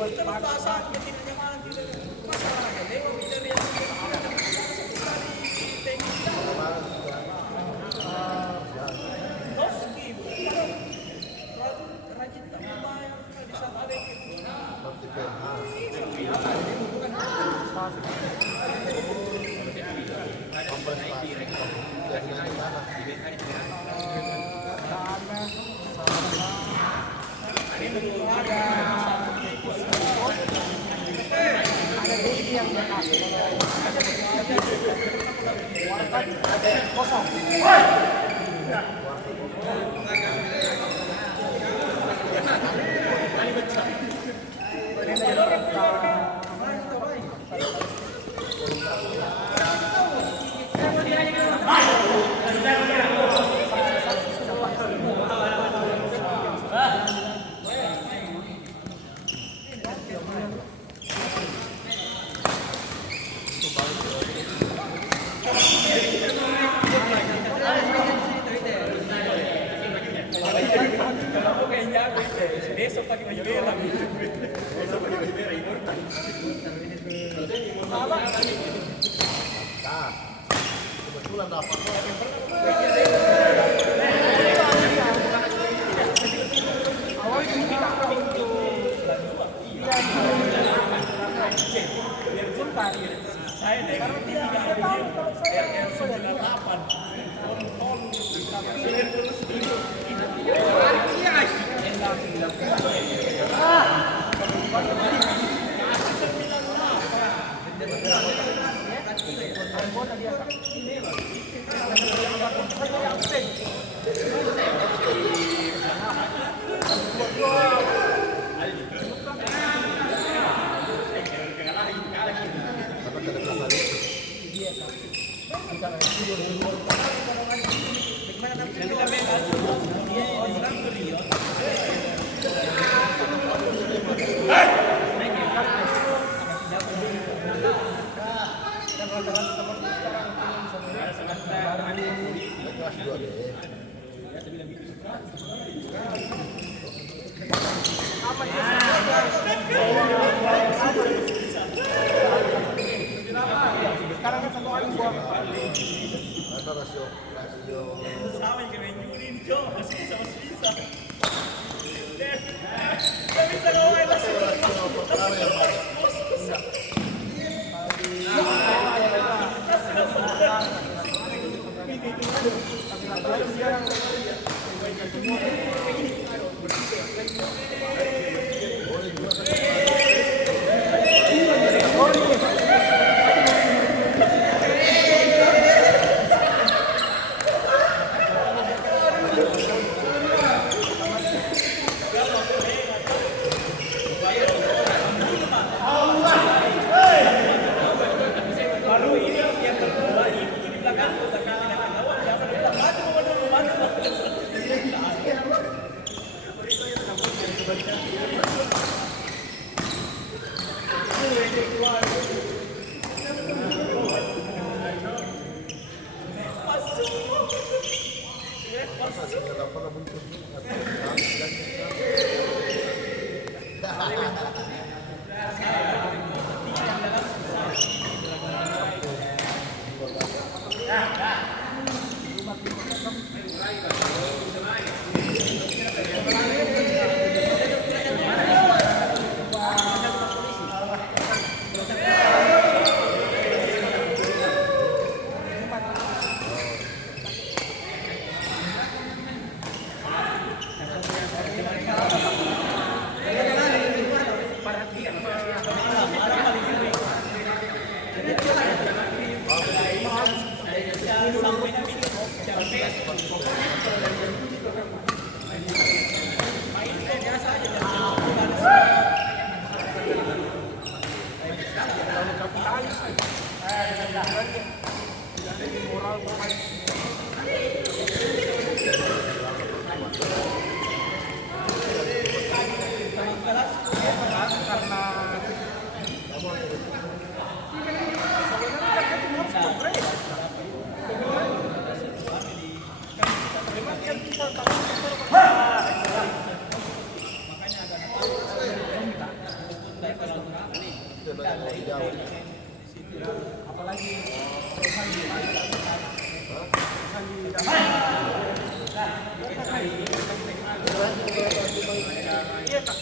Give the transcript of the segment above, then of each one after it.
Kita bahasa tidak nyaman tidak masalahnya. Dewa bicara yang Toski rajin tak membayar di saat ada itu. Kosong. Besok pakai baju merah. Besok pakai baju merah itu. Nah, kebetulan dapat Awal kita untuk Saya dari 3 RR98 Kon sekarang kan satu kali gua ada rasio sama yang main juri ini Jo, masih bisa. Gak bisa ngomongin langsung. Baru ini yang kedua ini di belakang kalau jauh. Apalagi iya Kak.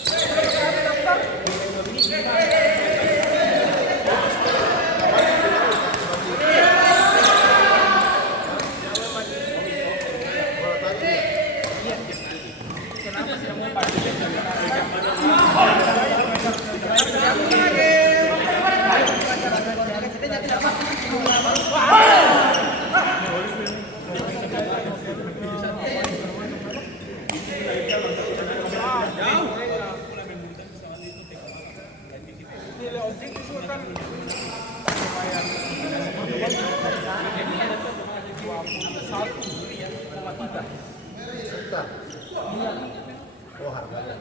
Nilai objek itu kan lumayan 21,3. Bentar. Oh harganya.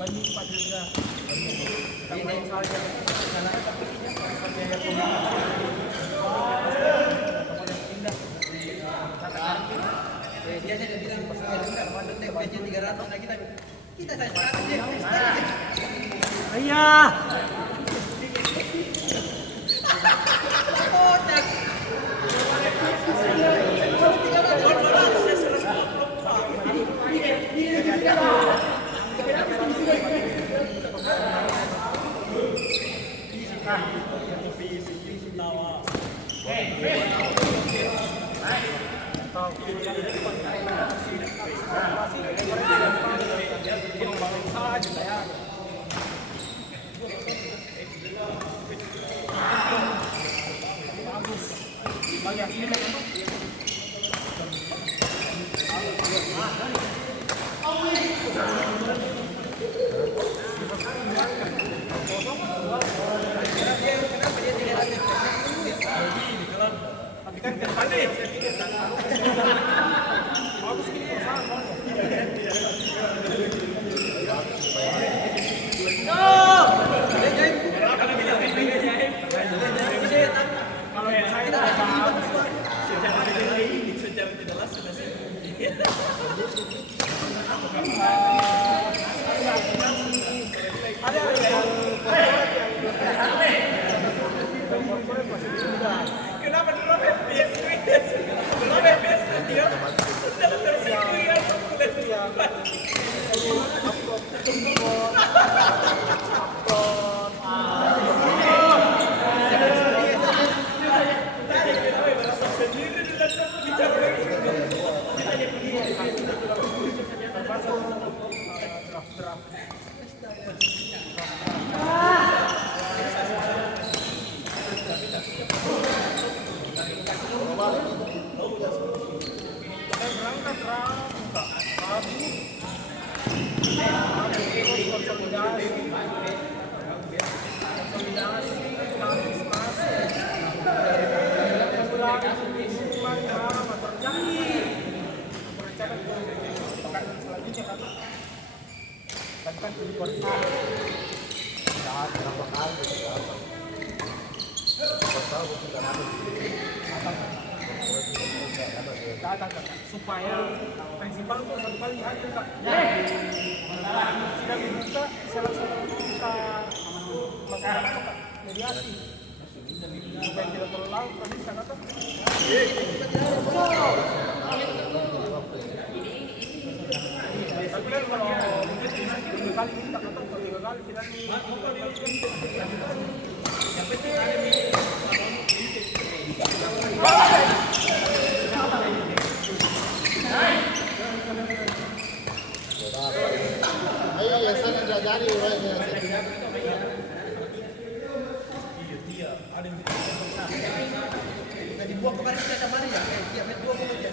Menyimpang juga tambahin saja biaya pindah Dia aja bilang pas PC 300 nah kita saya 100 ya. ayah tapi kan kedepannya bagus ini kalau yang saya secara tidak langsung ada yang kenapa dulu FPS dulu FPS dia sudah tersinggung ya sendiri bicara lagi supaya prinsipal itu satu kali aja Kak. Tidak bisa saya langsung kita masalah Kak mediasi supaya tidak terlalu lama tadi saya kata. Tapi kan kalau mungkin 3 kali minta kata kalau 3 kali kita yang penting ada Ayo yang sana jadi Dibuang kemarin kita sama dia. Dia buang dia